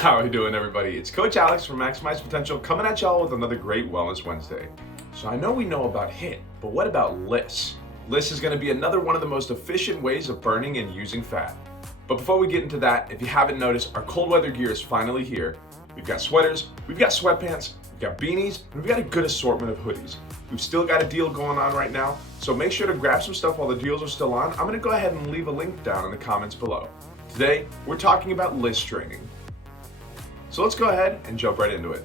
How are we doing, everybody? It's Coach Alex from Maximize Potential coming at y'all with another great Wellness Wednesday. So I know we know about HIIT, but what about LISS? LISS is going to be another one of the most efficient ways of burning and using fat. But before we get into that, if you haven't noticed, our cold weather gear is finally here. We've got sweaters, we've got sweatpants, we've got beanies, and we've got a good assortment of hoodies. We've still got a deal going on right now, so make sure to grab some stuff while the deals are still on. I'm going to go ahead and leave a link down in the comments below. Today, we're talking about LISS training. So let's go ahead and jump right into it.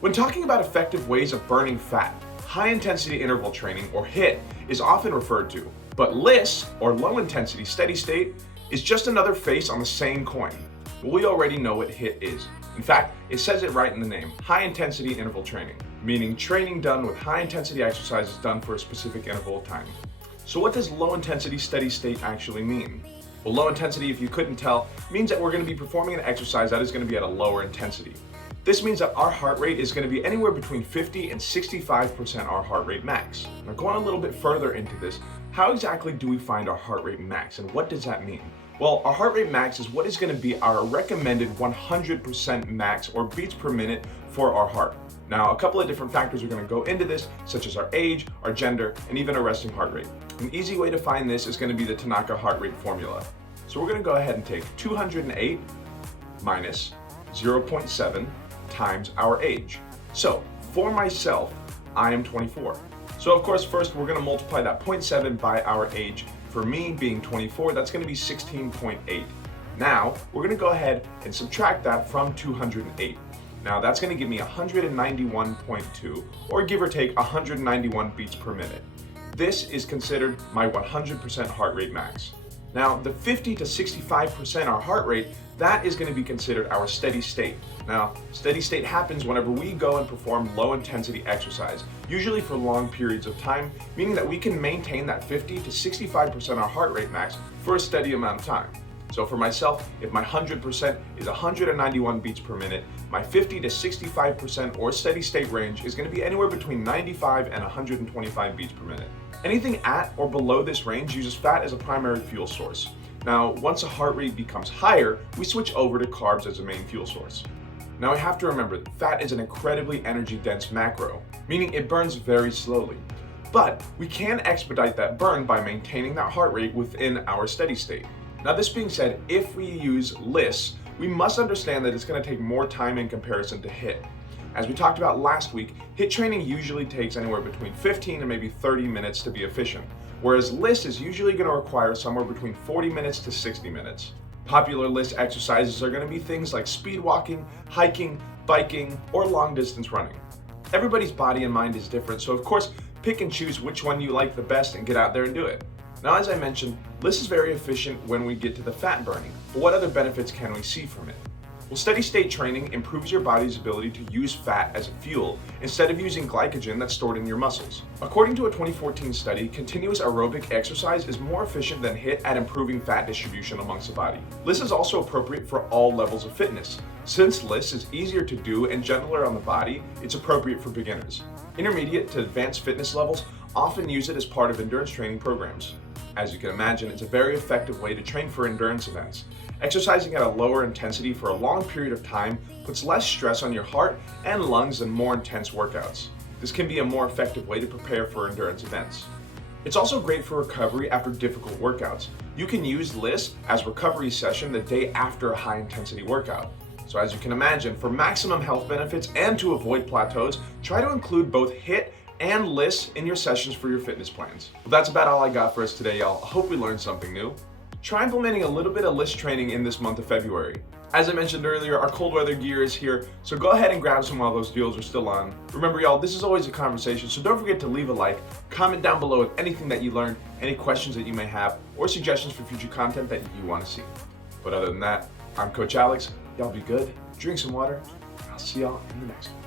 When talking about effective ways of burning fat, high intensity interval training, or HIIT, is often referred to. But LISS, or low intensity steady state, is just another face on the same coin. Well, we already know what HIIT is. In fact, it says it right in the name, high intensity interval training, meaning training done with high intensity exercises done for a specific interval of time. So what does low intensity steady state actually mean? Well, low intensity, if you couldn't tell, means that we're going to be performing an exercise that is going to be at a lower intensity. This means that our heart rate is going to be anywhere between 50 and 65% our heart rate max. Now, going a little bit further into this, how exactly do we find our heart rate max, and what does that mean? Well, our heart rate max is what is going to be our recommended 100% max, or beats per minute, for our heart. Now, a couple of different factors are going to go into this, such as our age, our gender, and even our resting heart rate. An easy way to find this is going to be the Tanaka heart rate formula. So we're going to go ahead and take 208 minus 0.7 times our age. So for myself, I am 24. So of course, first we're going to multiply that 0.7 by our age. For me being 24, that's going to be 16.8. Now we're going to go ahead and subtract that from 208. Now that's going to give me 191.2, or give or take 191 beats per minute. This is considered my 100% heart rate max. Now the 50 to 65% our heart rate, that is going to be considered our steady state. Now, steady state happens whenever we go and perform low intensity exercise, usually for long periods of time, meaning that we can maintain that 50 to 65% our heart rate max for a steady amount of time. So for myself, if my 100% is 191 beats per minute, my 50 to 65% or steady state range is going to be anywhere between 95 and 125 beats per minute. Anything at or below this range uses fat as a primary fuel source. Now, once a heart rate becomes higher, we switch over to carbs as a main fuel source. Now, we have to remember that fat is an incredibly energy-dense macro, meaning it burns very slowly. But we can expedite that burn by maintaining that heart rate within our steady state. Now, this being said, if we use LISS, we must understand that it's going to take more time in comparison to HIIT. As we talked about last week, HIIT training usually takes anywhere between 15 and maybe 30 minutes to be efficient, whereas LISS is usually going to require somewhere between 40 minutes to 60 minutes. Popular LISS exercises are going to be things like speed walking, hiking, biking, or long distance running. Everybody's body and mind is different, so of course, pick and choose which one you like the best and get out there and do it. Now, as I mentioned, LISS is very efficient when we get to the fat burning, but what other benefits can we see from it? Well, steady state training improves your body's ability to use fat as a fuel instead of using glycogen that's stored in your muscles. According to a 2014 study, continuous aerobic exercise is more efficient than HIIT at improving fat distribution amongst the body. LISS is also appropriate for all levels of fitness. Since LISS is easier to do and gentler on the body, it's appropriate for beginners. Intermediate to advanced fitness levels often use it as part of endurance training programs. As you can imagine, it's a very effective way to train for endurance events. Exercising at a lower intensity for a long period of time puts less stress on your heart and lungs than more intense workouts. This can be a more effective way to prepare for endurance events. It's also great for recovery after difficult workouts. You can use LISS as a recovery session the day after a high intensity workout. So as you can imagine, for maximum health benefits and to avoid plateaus, try to include both HIIT and LISS in your sessions for your fitness plans. Well, that's about all I got for us today, y'all. I hope we learned something new. Try implementing a little bit of LISS training in this month of February. As I mentioned earlier, our cold weather gear is here, so go ahead and grab some while those deals are still on. Remember, y'all, this is always a conversation, so don't forget to leave a like, comment down below with anything that you learned, any questions that you may have, or suggestions for future content that you want to see. But other than that, I'm Coach Alex. Y'all be good, drink some water, and I'll see y'all in the next one.